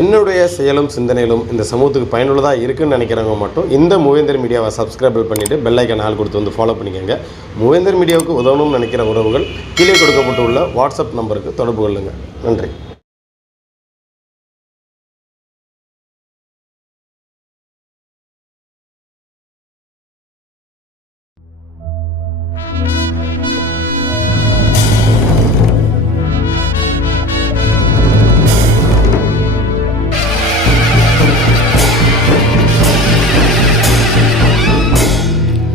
என்னுடைய செயலும் சிந்தனையிலும் இந்த சமூகத்துக்கு பயனுள்ளதாக இருக்குன்னு நினைக்கிறவங்க மட்டும் இந்த மூவேந்தர் மீடியாவை சப்ஸ்கிரைப் பண்ணிவிட்டு பெல் ஐக்கான் ஆல் கொடுத்து வந்து ஃபாலோ பண்ணிக்கோங்க. மூவேந்தர் மீடியாவுக்கு உதவணும்னு நினைக்கிற உறவுகள் கீழே கொடுக்கப்பட்டுள்ள வாட்ஸ்அப் நம்பருக்கு தொடர்பு கொள்ளுங்கள். நன்றி.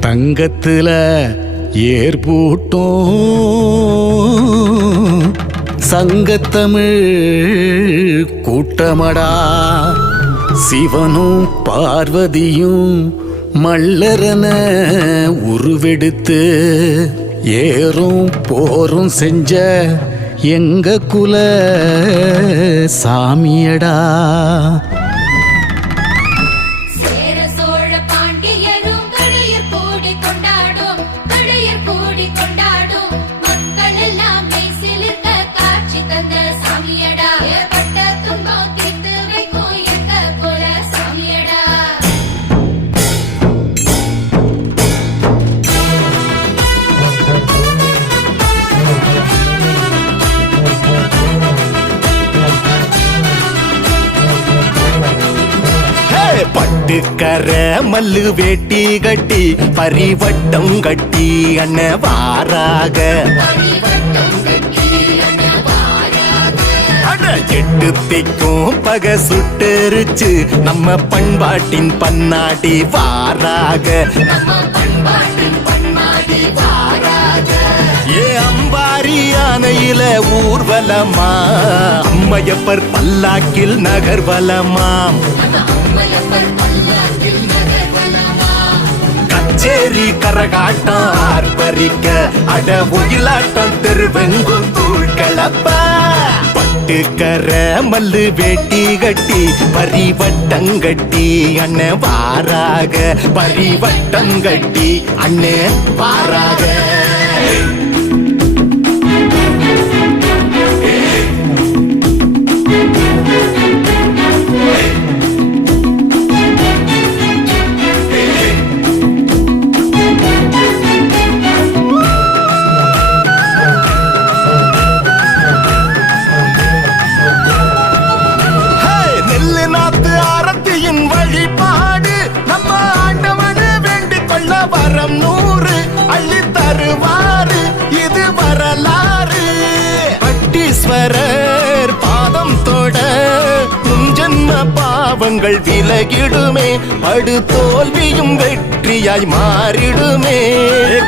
தங்கத்துல ஏற்பூட்டும் சங்கத்தமிழ் கூட்டமடா, சிவனும் பார்வதியும் மல்லரன உருவெடுத்து ஏறும் போரும் செஞ்ச எங்க குல சாமியடா. பட்டுக்கர மல்லு வேட்டி கட்டி பரிவட்டம் கட்டி அண்ண வாராக, எட்டு திக்கும் பக சுட்டெரிச்சு நம்ம பண்பாட்டின் பன்னாடி வாராக. ஏ அம்பாரி யானையில ஊர்வலமா, அம்மையப்பர் பல்லாக்கில் நகர்வலமாம். கச்சேரி கரகாட்டம் ஆர்ப்பரிக்க அட ஒயிலாட்டம் தெருவெங்கும் தூள் கலப்ப. பட்டுக்கர மல்லு வேட்டி கட்டி பரிவட்டங்கட்டி அண்ண வாராக, பரிவட்டங்கட்டி அண்ண வாராக. வரம் 100 அள்ளி தருவாரு, இது வரலாறு. பட்டீஸ்வரர் பாதம் தொட முன்ஜன்ம பாவங்கள் விலகிடுமே, படு தோல்வியும் வெற்றியாய் மாறிடுமே.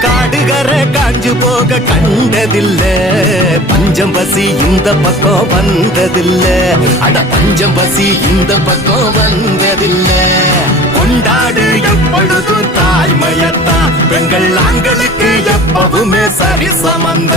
காடுகர காஞ்சு போக கண்டதில்ல, பஞ்சம் பசி இந்த பக்கம் வந்ததில்ல, அட பஞ்சம் பசி இந்த பக்கம் வந்ததில்ல. கொண்டாடு எப்பொழுதும் தாய்மையத்தா, பெண்கள் ஆண்களுக்கு எப்பவுமே சரி சமந்த.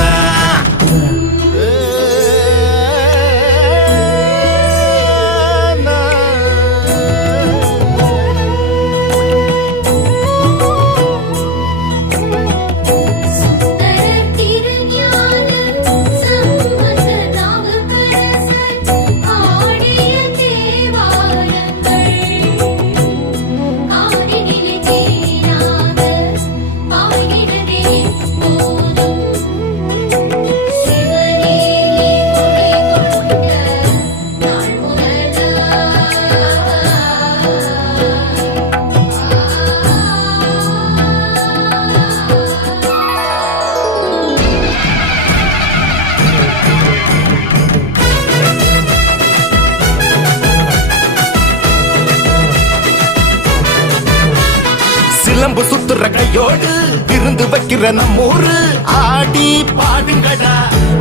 சிலம்பு சுத்துற கையோடு விருந்து வைக்கிற நம்மூரு, ஆடி பாடுங்கடா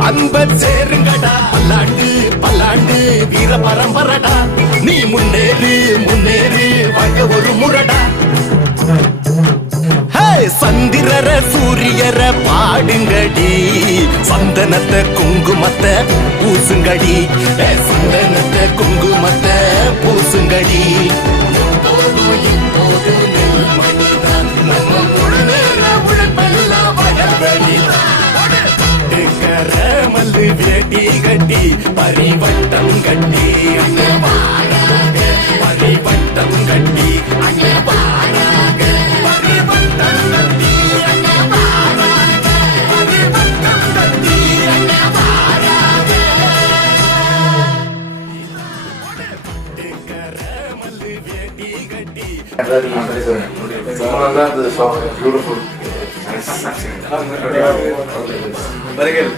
அன்ப சேருங்கடா. பல்லாண்டு பல்லாண்டு வீர பரம்பரடா, நீ முன்னேறு முன்னேறு வாங்க ஒரு முரடா. சந்திரர சூரியர பாடுங்கடி, சந்தனத்தை குங்குமத்தை பூசுங்கடி, சந்தனத்தை குங்குமத்தை பூசுங்கடி. மல்லு வேட்டி கட்டி பரிவட்டம் கட்டி வட்டங்கட்டி அண்ணே பாராக பரிவட்டங்கட்டி அண்ணே பாராக பரிவட்டங்கட்டி அண்ணே பாராக மல்லு வேட்டி கட்டி beautiful. Very good.